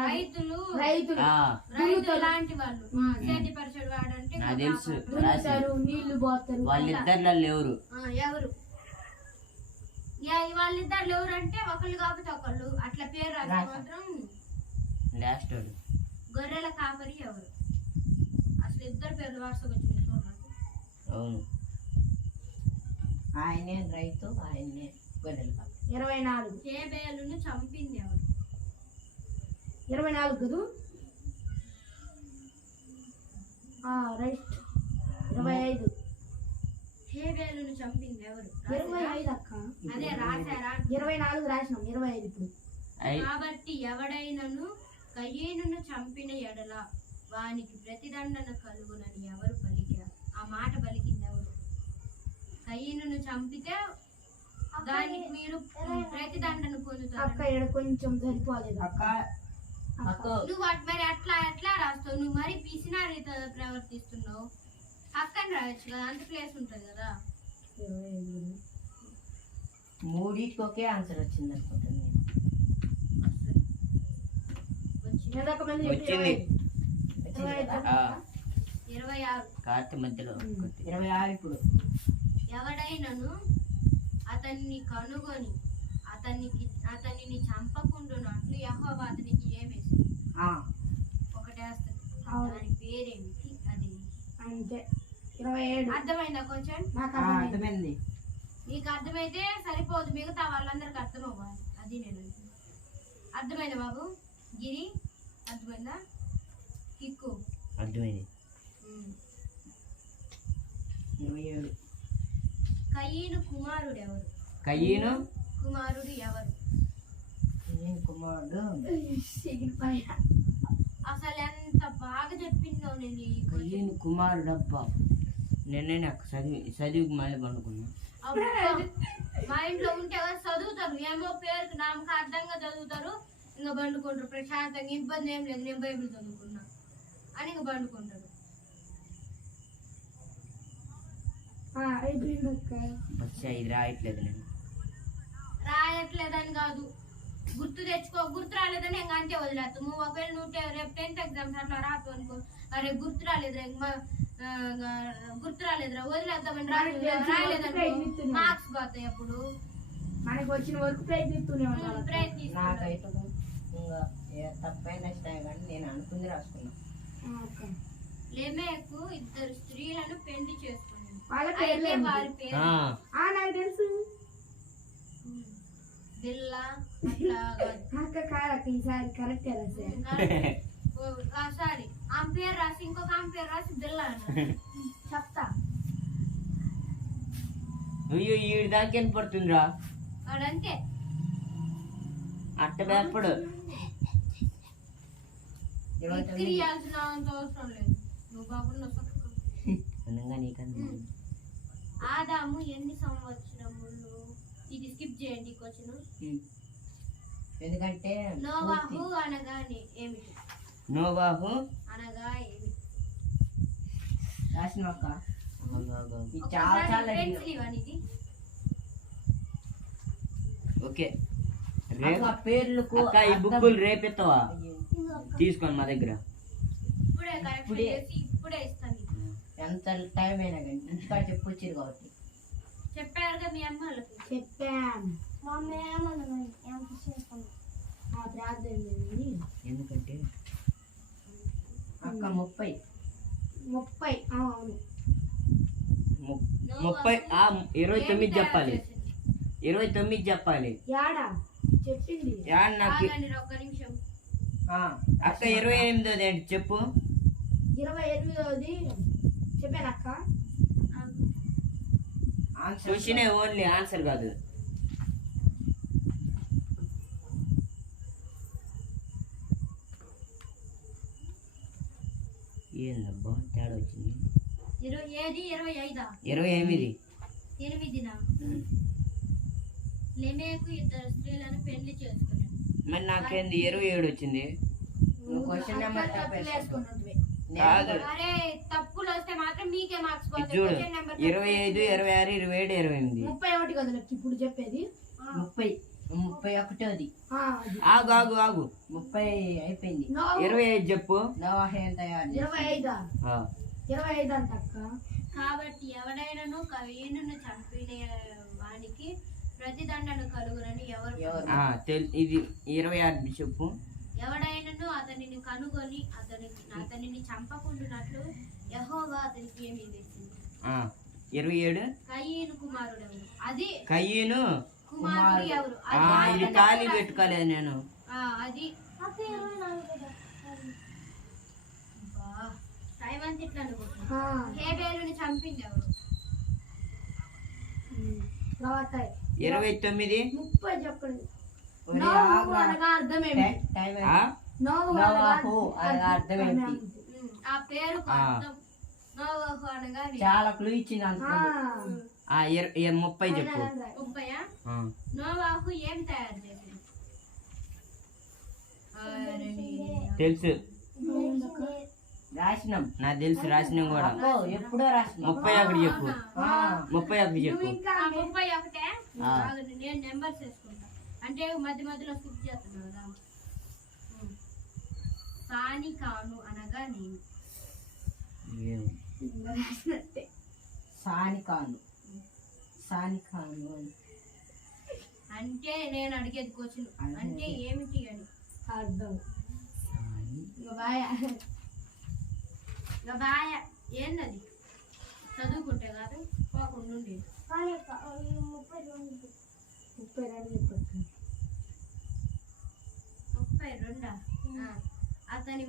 రైతులు రైతులు ఆ, రైతు లాంటి వాళ్ళు సేద్యపరచడు వాడంటే నాకు తెలుసు దున్నుతారు, నీళ్లు పోతారు. వాళ్ళిద్దరిలో ఎవరు ఎవరు వాళ్ళిద్దరు ఎవరంటే ఒకళ్ళు కాకపోతే ఒకళ్ళు అట్లా పేరు రాసి మాత్రం లాస్ట్ వాడు గొర్రెల కాపరి ఎవరు అసలు ఇద్దరు పేర్లు వరుసగా వచ్చింది చూడండి. అవును ఆయనే రైతు, ఆయనే గొర్రెలు కాదు. 24 హేబేలును చంపింది ఎవరు 24 కదూ. రైట్ 25 హేబేలును చంపింది ఎవరు 25 అక్క. అదే రాశారా 24 రాసినాం, 25 ఇప్పుడు. కాబట్టి ఎవడైనను కయ్యేనును చంపిన ఎడల వానికి ప్రతిదండన కలుగునని ఎవరు పలికారు ఆ మాట పలికింది ఎవరు కయ్యేనును చంపితే దానికి మీరు ప్రతిదండన పొందుతారు అక్క ఇక్కడ కొంచెం సరిపోలేదు. అక్క అక్క నువ్వు మరి ఎట్లా రాస్తావు నువ్వు మరి పిసినారితో ప్రవర్తిస్తున్నావు పక్కన రాయొచ్చు కదా అంత ప్లేస్ ఉంటుంది కదా 25 మూడింటికి ఒకే ఆన్సర్ వచ్చింది అనుకుంటాను నేను. వచ్చింది ఎంతక మంది వచ్చింది. వచ్చింది కదా? ఆ, 26 కార్తీ మధ్యలో ఒకటి. 26 ఇప్పుడు. ఎవడైనను అతన్ని కనుగొని అతనిని చంపకుండునట్లు యెహోవా అతనికి ఏమేసి ఆ, ఒకటేస్తాడు అవును. దాని పేరేమిటి అది అంతే 27 అర్థమైందా కొంచెం నాకు ఆ, అర్థమైంది. అర్థమైంది. నీకు అర్థమైతే సరిపోదు మిగతా వాళ్ళందరికి అర్థం అవ్వాలి అది నేను అంటున్నా. అర్థమైందా బాబు గిరి అర్థమైందా కిక్కు అర్థమైంది 27 కయ్యను కుమారుడు ఎవరు కయ్యను కుమారుడు ఎవరు నేను కుమారుడు సిగిరిపోయా. అసలు ఎంత బాగా చెప్పిందో నేను ఈ question. కయ్యను కుమారుడు అబ్బా నిన్నే నాకు చదివికి మళ్ళీ పండుకున్నా అబ్బా, మా ఇంట్లో ఉంటే కదా చదువుతారు ఏమో పేరుకి నామకార్థంగా చదువుతారు ఇంకా బండుకుంటారు ప్రశాంతంగా ఇబ్బంది ఏం లేదు నేను బైబిల్ చదువుకున్నా అని ఇంకా బండుకుంటారు అయిపోయింది అక్క. బస్సు ఇది రాయట్లేదు నేను రాయట్లేదని కాదు గుర్తు తెచ్చుకో గుర్తు రాలేదని ఇంకా అంతే వదిలేస్తాం నువ్వు ఒకవేళ నువ్వు రేపు 10th ఎగ్జామ్స్ అట్లా రాదు అనుకో అరే గుర్తు రాలేదురా గుర్తు రాలేదురా వదిలేద్దామని రాయలేదనుకో మార్క్స్ పోతాయి అప్పుడు మనకి వచ్చిన వరకు ప్రయత్నిస్తూనే ఉండాలి. ప్రయత్నిస్తున్నా నాకైతే ఇంకా తప్పైన నచ్చినాయి కానీ నేను అనుకుంది రాసుకున్నా. అక్క. లెమెకు ఇద్దరు స్త్రీలను పెళ్లి చేసుకున్నాడు వాళ్ళ అయితే పేర్లు వారి పేరు నాకు తెలుసు బిల్లా అట్లా అక్క కాదక్క ఈసారి కరెక్టే రాశారు. సారీ ఆమె పేరు రాసి ఇంకొక ఆమె పేరు రాసి బిల్లా అన్నారు చెప్తా అయ్యో ఈడి దానికి ఎంత పడుతుందిరా వాడంతే అట్ట వేపడు ఎక్కిరియాల్సిన అంత అవసరం లేదు నువ్వు బాబున్న అనగా నీకన్నా ఆదాము ఎన్ని సంవత్సరములు ఇది స్కిప్ చేయండి క్వశ్చన్ ఎందుకంటే నోవాహు అనగానే ఏమిటి నోవాహు అనగా ఏమిటి రాసిన అక్క ఇది చాలా ఒకసారి చాలా పెన్సిల్ ఇవ్వండి ఇది ఓకే అక్క పేర్లకు అక్క ఈ బుక్కులు రేపెత్తావా తీసుకోండి మా దగ్గర ఇప్పుడే కరెక్షన్ చేసి ఇప్పుడే ఇస్తాను మీకు. ఎంత టైం అయినా కానీ ఇంటికాడ చెప్పొచ్చారు కాబట్టి చెప్పారుగా మీ అమ్మ వాళ్ళకి చెప్పాను ప్రార్థన చేయండి. ఎందుకంటే అక్క 30 అవును 30 29 చెప్పాలి 29 చెప్పాలి యాడా చెప్పింది యాడ్ నాకు ఆగండి ఒక్క నిమిషం అక్క 28 ఏంటి చెప్పు 28ది చెప్పాను అక్క. క్వశ్చనే ఓన్లీ ఆన్సర్ కాదు ఏందబ్బా తేడా వచ్చింది 25 28 8నా లెమెకు ఇద్దరు స్త్రీలను పెళ్లి చేసుకున్నాడు మరి నాకేంది 27 వచ్చింది నువ్వు క్వశ్చన్ నెంబర్ తప్పులు వేసుకున్నట్టువే. కాదు అరే తప్పులు వస్తే మాత్రం మీకే మార్క్స్ ఇది పోతాయి. చూడు క్వశ్చన్ నెంబర్ 25, 26, 27, 28. 31 కదా లెక్క ఇప్పుడు చెప్పేది. 31. ఆ, అది. ఆగు ఆగు ఆగు 30 అయిపోయింది. 25 చెప్పు. నోవాహు ఏం తయారు చేశాడు? 25 ఆ, 25 అంట అక్క. కాబట్టి ఎవడైనాను కయీనును చంపిన వానికి ప్రతిదండన కలుగునని ఎవరు ఎవరు? ఇది 26 చెప్పు. ఎవడైనాను అతనిని కనుగొని అతనిని చంపకుండానట్లు యెహోవా అతనికి ఏమి తెలిసింది. 27 కయీను కుమారుడెవరు? అది కయ్యను. కుమారుడు ఎవరు? ఇది ఖాళీ పెట్టుకోలేదు నేను. అది అక్క 24 కదా. టైం అంతా ఇట్లా అనుకుంటున్నా. ఆ, హేబేలుని చంపింది ఎవరు? తర్వాత 29 30 చెప్పండి. ఒరే నోవాహు ఆగు. అనగా అర్థం ఏమిటి? టైం ఆ? నోవాహు నోవాహు అనగా అర్థం ఏంటి? ఆ పేరుకు అర్థం నోవాహు అనగా నీ- చాలా క్లూ ఇచ్చింది ఆ, అనుకోండి. 30 చెప్పు. 30. ఆ. నోవాహు ఏం తయారు చేసింది? తెలుసు రాసినాం. నాకు తెలుసు రాసినాం కూడా. అబ్బో, ఎప్పుడో రాసినాం. 31 చెప్పు. ఆ, 31 చెప్పు. ఇంకా 31. ఆ. ఆగండి, నేను నెంబర్స్ వేసుకుంటా. అంటే మధ్య మధ్యలో స్కిప్ చేస్తున్నా కదా. సానికాను అనగా నేను. ఏం? రాసినట్టే. సానికాను. సానికాను అని. అంటే నేను అడిగేది క్వశ్చన్ అంటే ఏమిటి అని. అర్థం. సాని. ఇంకా బాయ్. ఇంకా బాయ ఏందది? చదువుకుంటే కాదు పోకుండా ఉండేది. 32 చెప్పచ్చు. 32. అతని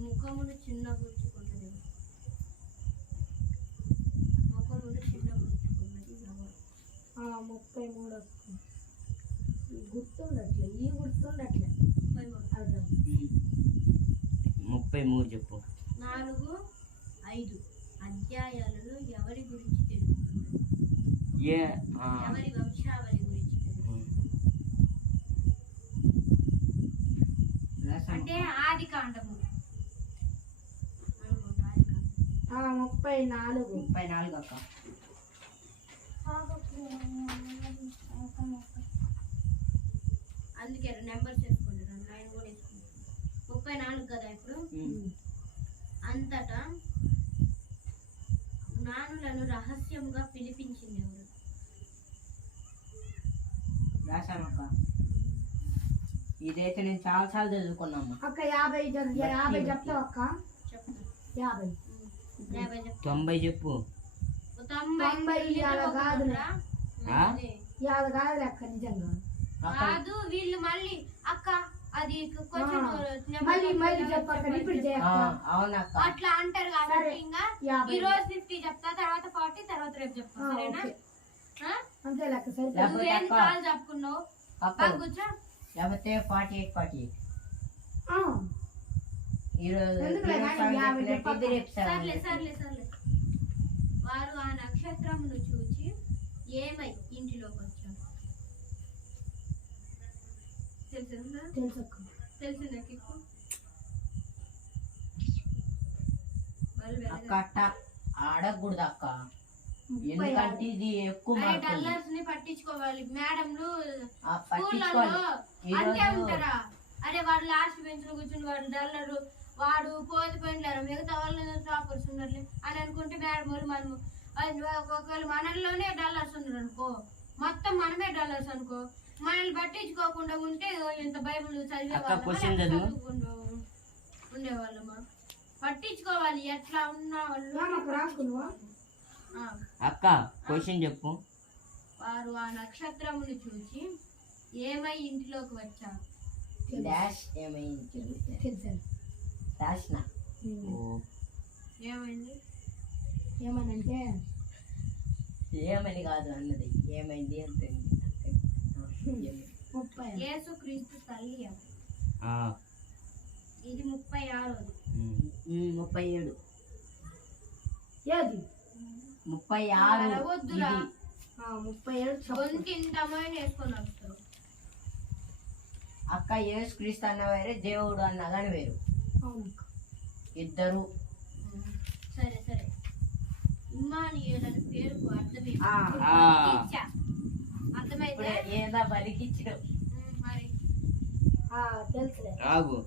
ముఖమును చిన్న గుర్చుకున్నది. ముఖమును చిన్న గుర్చుకున్నది ఎవరు? 33 వస్తుంది. గుర్తుండట్లే. ఈ గుర్తుండట్లే. 33. అర్థం. 33 చెప్పు. 4, 5 అధ్యాయాలలో ఎవరి గురించి తెలుపుతున్నది? ఎవరి వంశావళి గురించి తెలుపుతుంది? రాసాం. అంటే ఆది కాండము అనుకుంటా. ఆది కాండం. 34. 34 అక్క. అందుకే నెంబర్స్ వేసుకుంటున్నాను. 9 కూడా వేసుకుంటాను. 34 కదా ఇప్పుడు. అంతటా జ్ఞానులను రహస్యముగా పిలిపించింది ఎవరు? రాసామక్క. ఇదైతే నేను చాలా సార్లు చదువుకున్నాము. అక్క 50 చెప్తావు అక్క. చెప్తా. 50. 50 చెప్తా. 90 చెప్పు. 90 ఇవాళ కాదులే. ఆ? అదే. 50 కాదు లెక్క నిజంగా. కాదు వీళ్ళు మళ్ళీ అక్క అది క్వశ్చన్ మళ్ళీ చెప్పక్క. రిపీట్ ఆ, చేయక్క. అవునక్క. అట్లా అంటారు కాబట్టి ఇంకా 50. ఈ రోజు 50 చెప్తా, తర్వాత 40, తర్వాత రేపు చెప్తా. సరేనా? ఓకే. ఆ? అంతే లెక్క సరిపోయింది. లేకపోతే నువ్వేం అక్క. కాల్ చెప్పుకున్నావు? అక్క. బాగా కూర్చో. లేకపోతే 48. ఆ, ఈరోజు ఎందుకులే కానీ 50 చెప్పక్క. రేపు సర్లే సర్లే సర్లే. వారు ఆ నక్షత్రమును చూచి ఏమై ఇంటిలోకి వచ్చారు? తెలిసిందా? తెలుసక్క. తెలిసిందా కిక్కు? అక్క అట్ట ఆడకూడదు అక్క. ఎందుకంటే ఇది ఎక్కువ మార్కులు. డల్లర్స్ ని పట్టించుకోవాలి. మేడంలు ఆ, పట్టించుకోవాలి. స్కూళ్ళలో ఈరోజు అంతే ఉంటారా? అరే వాడు లాస్ట్ బెంచ్ లో కూర్చుని వాడు డల్లరు, వాడు పోయిలేరు, మిగతా వాళ్ళు టాపర్స్ ఉన్నారులే అని అనుకుంటే మేడం వాళ్ళు మనము ఒకవేళ మనల్లోనే డల్లర్స్ ఉన్నారు అనుకో, మొత్తం మనమే డల్లర్స్ అనుకో, మనల్ని పట్టించుకోకుండా ఉంటే ఎంత బైబుల్ చదివే అక్క, క్వశ్చన్ చదువు. ఉండేవాళ్ళమా? పట్టించుకోవాలి. ఎట్లా ఉన్న రామక్క రాసుకున్నావా? అక్క క్వశ్చన్ చెప్పు. వారు ఆ నక్షత్రమును చూసి ఏమై ఇంటిలోకి వచ్చారు? డాష్ ఏమైంది? తెలుసా? రాసిన. ఏమైంది? ఏమనంటే ఏమని కాదు అన్నది, ఏమైంది అంటే 30. యేసు క్రీస్తు తల్లి ఎవరు? ఆ, ఇది 36. 37. ఏది? 36. వద్దురా. ఇది 37 చెప్పు. గొంతు ఇంతమైన వేసుకొని వస్తారు. అక్క యేసుక్రీస్తు అన్న వేరే, దేవుడు అన్న కానీ వేరు. అవునక్క. ఇద్దరు సరే సరే ఇమ్మానుయేల్ అని పేరుకు అర్థమే అర్థమైతే ఏదా బలికిచ్చావు మరి తెలుసులే. ఆగు.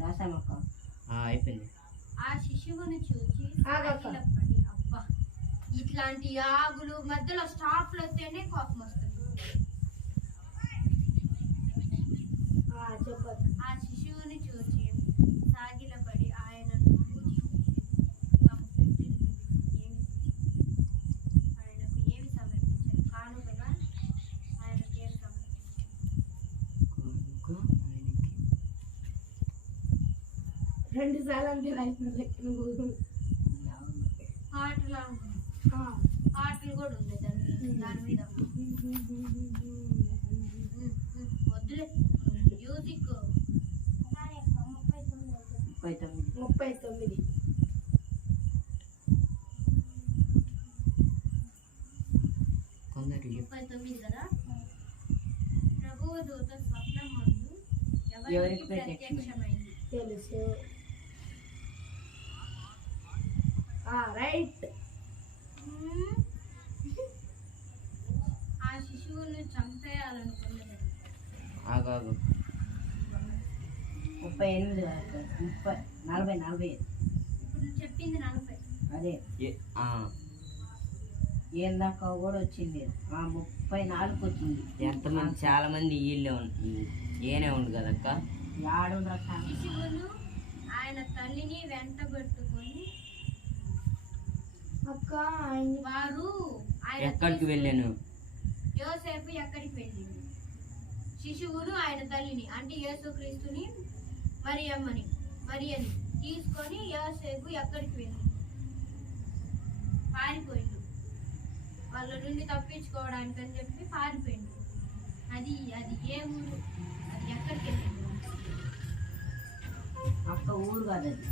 రాసామక్క. అయిపోయింది. ఆ శిశువును చూచి ఆగక్క. సాగిలపడి అబ్బా ఇట్లాంటి ఆగులు మధ్యలో స్టాప్లు వస్తేనే కోపం వస్తుంది. చెప్పదు. ఆ శిశువుని చూచి సాగిలపడి ఆయనను పూజించి తమ పెట్టెను ఆయనకు ఏమి సమర్పించారు కానుకగా ఆయనకు ఏమి సమర్పించారు. రెండు సార్లు అంటే అయిపోయింది. పాటలా ఉంది. పాటలు కూడా ఉంది దాని మీద వద్దులే మ్యూజిక్ 39. కొందరు 39 కదా. ప్రభువు దూత స్వప్నం ముందు ఎవరికి ఎవరికి ప్రత్యక్షమైంది. తెలుసు. రైట్. ఆ శిశువును చంపేయాలనుకున్నది. ఆగాగు. 38 వరకు 40 ఇప్పుడు నువ్వు చెప్పింది 40. అదే ఏం దాకా కూడా వచ్చింది. 34 వచ్చింది. ఎంతమంది చాలా మంది వీళ్ళే ఏనే ఉండు కదక్క. ఆడు రకాలు శిశువును ఆయన తల్లిని వెంటబెట్టుకొని అక్క వారు ఆయన ఎక్కడికి వెళ్ళాను? యోసేపు ఎక్కడికి వెళ్ళింది? శిశువును ఆయన తల్లిని అంటే యేసుక్రీస్తుని మరియని తీసుకొని యోసేపు ఎక్కడికి వెళ్ళింది? పారిపోయిండు. వాళ్ళ నుండి తప్పించుకోవడానికి అని చెప్పి పారిపోయిండు. అది ఏ ఊరు? అది ఎక్కడికి వెళ్ళింది? అక్క ఊరు కాదు అది.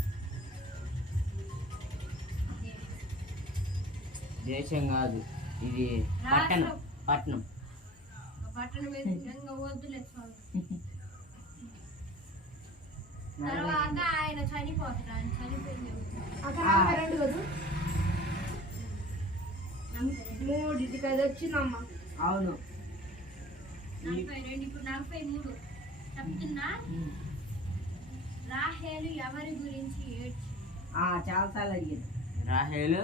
దేశం కాదు ఇది, పట్టణం. పట్టణం పట్టణం ఇంకా వద్దులే స్వామి. తర్వాత ఆయన చనిపోతాడు. ఆయన చనిపోయింది అక్క 42 కదా. 3 అది వచ్చిందమ్మా. అవును. 42. ఇప్పుడు 43 చెప్తున్నా. రాహేలు ఎవరి గురించి ఏడ్చి? చాలా సార్లు అడిగాను. రాహేలు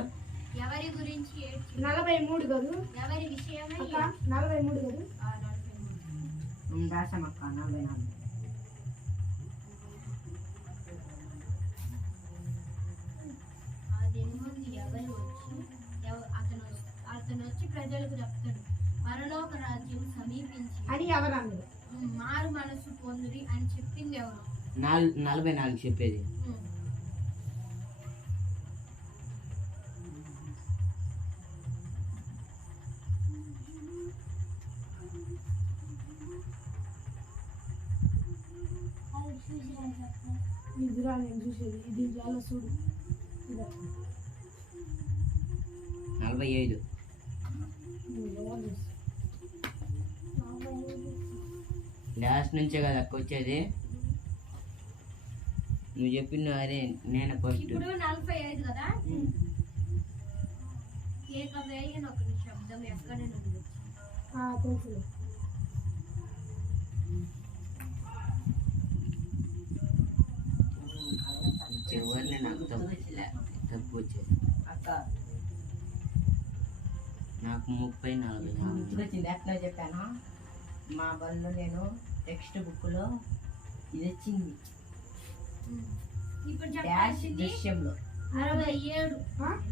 ఎవరి గురించి ఏడ్చి? 43 కాదు. ఎవరి విషయమై అక్క 43 కాదు. 43. రాసామక్క 44. అది ముందు ఎవరు వచ్చి అతను వచ్చి ప్రజలకు చెప్తాడు, పరలోక రాజ్యం సమీపించి అని ఎవరు అన్నారు? మారు మనసు పొందుడి అని చెప్పింది ఎవరు? 44 చెప్పేది. ఇదిరా నేను చూసేది. ఇది చాలా చూడు. 45. లాస్ట్ నుంచే కదా అక్క వచ్చేది. నువ్వు చెప్పిన అదే నేను ఫస్ట్. ఇప్పుడు 45 కదా. ఏకవేయన ఒక శబ్దం ఎక్కడ నుండి వచ్చింది? తెలుసు. చివరిని నాకు తప్పు వచ్చేది. అక్క నాకు 30-40. వచ్చింది. ఎట్లా చెప్పాను మా బల్లో నేను టెక్స్ట్ బుక్లో ఇది వచ్చింది. ఇప్పుడు డాష్ చెప్పాల్సింది దృశ్యంలో 67.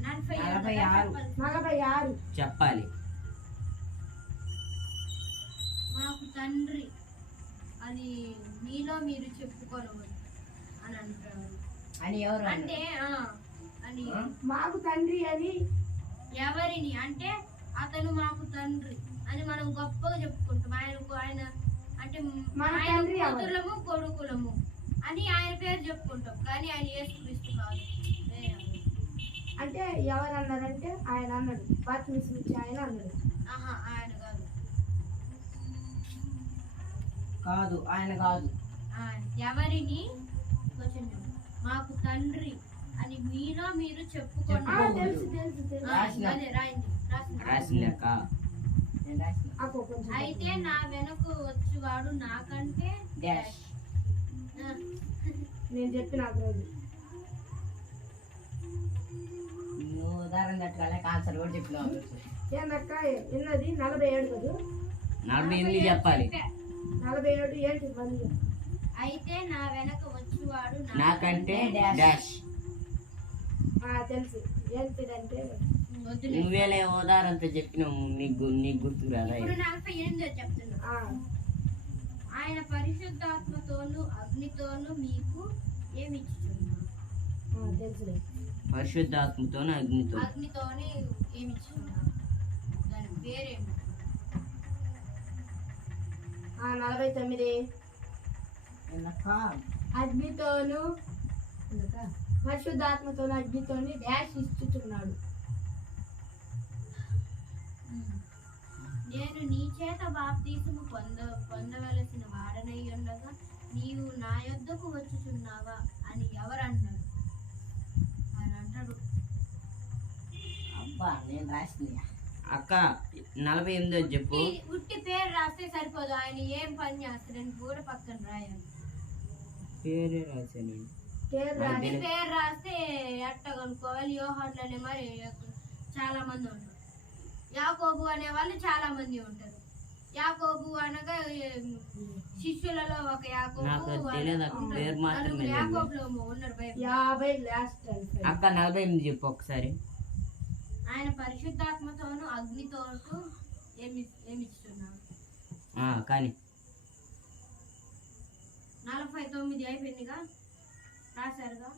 46. 46. చెప్పాలి. మాకు తండ్రి అని మీలో మీరు చెప్పుకోనవద్దు అని అంటారు. అని ఎవరు అంటే అని మాకు తండ్రి అని ఎవరిని అంటే అతను మాకు తండ్రి అని మనం గొప్పగా చెప్పుకుంటాం. ఆయన అంటే మన ఆయన తండ్రి ఎవరు? కూతుర్లము కొడుకులము అని ఆయన పేరు చెప్పుకుంటాం. కానీ ఆయన యేసుక్రీస్తు కాదు. అంటే ఎవరు అన్నారంటే ఆయన అన్నాడు, బాత్మిస్ నుంచి ఆయన అన్నాడు. ఆహా ఆయన కాదు. కాదు ఆయన కాదు. ఎవరిని క్వశ్చన్ మాకు తండ్రి అని మీరు చెప్పుకోండి. తెలుసు తెలుసు తెలుసు. అదే రాయండి. రాసింది అక్క. నేను రాసిన అక్కో కొంచెం అయితే నా వెనక వచ్చేవాడు నాకంటే డాష్. ఆ, నేను చెప్పిన ఆ రోజు నువ్వు ఉదాహరణ తట్టుకోలేక ఆన్సర్ కూడా చెప్పినావు. ఏందక్క ఎన్నది 47 కదా? 48 చెప్పాలి. 47 ఏంటి మళ్ళీ చెప్పు. అయితే నా వెనక వచ్చేవాడు నాకంటే డాష్. డాష్. తెలుసు ఏంటిదంటే వద్దులే. నువ్వేలే ఉదాహరణతో చెప్పినావు, నీకు గుర్తుకు రాదా? ఇప్పుడు 48 చెప్తున్నా. ఆయన పరిశుద్ధాత్మతోను అగ్నితోను మీకు ఏమి ఇచ్చుచున్నారు? తెలుసులే. పరిశుద్ధాత్మతోను అగ్నితో. అగ్నితోనే ఏమి ఇచ్చుచున్నారు? దాని పేరేమి? 49 ఎందుక అగ్నితోను పరిశుద్ధాత్మతోను అగ్నితోని డాష్ ఇచ్చుచున్నాడు. నేను నీ చేత బాప్తీసము పొందవలసిన వాడనై ఉండగా నీవు నా యొద్దకు వచ్చుచున్నావా అని ఎవరన్నాడు? ఆయన అంటాడు. అబ్బా నేను రాసిన అక్క 48 చెప్పు. ఉట్టి పేరు రాస్తే సరిపోదు, ఆయన ఏం పని చేస్తాడని కూడా పక్కన రాయాలి. పేరే రాశాను. పేరు నాకు రాసి తెలియదు. పేరు రాస్తే ఎట్ట కొనుక్కోవాలి? యోహాన్లనే మరి చాలా మంది ఉంటారు. యాకోబు అనే వాళ్ళు చాలా మంది ఉంటారు. యాకోబు అనగా శిష్యులలో ఒక యాకోబు. నాకు తెలియదు అక్క, పేరు మాత్రమే నలుగురు తెలియదు. యాకోబులో ఉన్నారు బైబిల్. 50 లాస్ట్ అంటే అక్క 48 చెప్పు ఒకసారి. ఆయన పరిశుద్ధాత్మతోను అగ్నితోను ఏమిస్తున్నారు? కానీ 49 అయిపోయిందిగా, రాశారుగా.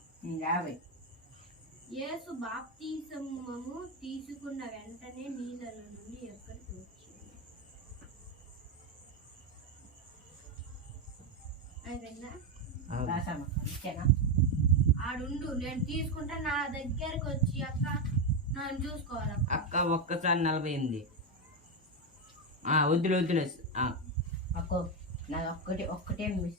50. యేసు బాప్తిసమము తీసుకున్న వెంటనే నీళ్ళలో నుండి ఎక్కడికి వచ్చాడు? అయిపోయిందా? రాసామా ఇచ్చానా? ఆడుండు, నేను తీసుకుంటే నా దగ్గరకు వచ్చి అక్క నన్ను చూసుకోవాలి. అక్క ఒక్కసారి 48. వద్దులే. అక్కో నాది ఒక్కటే మిస్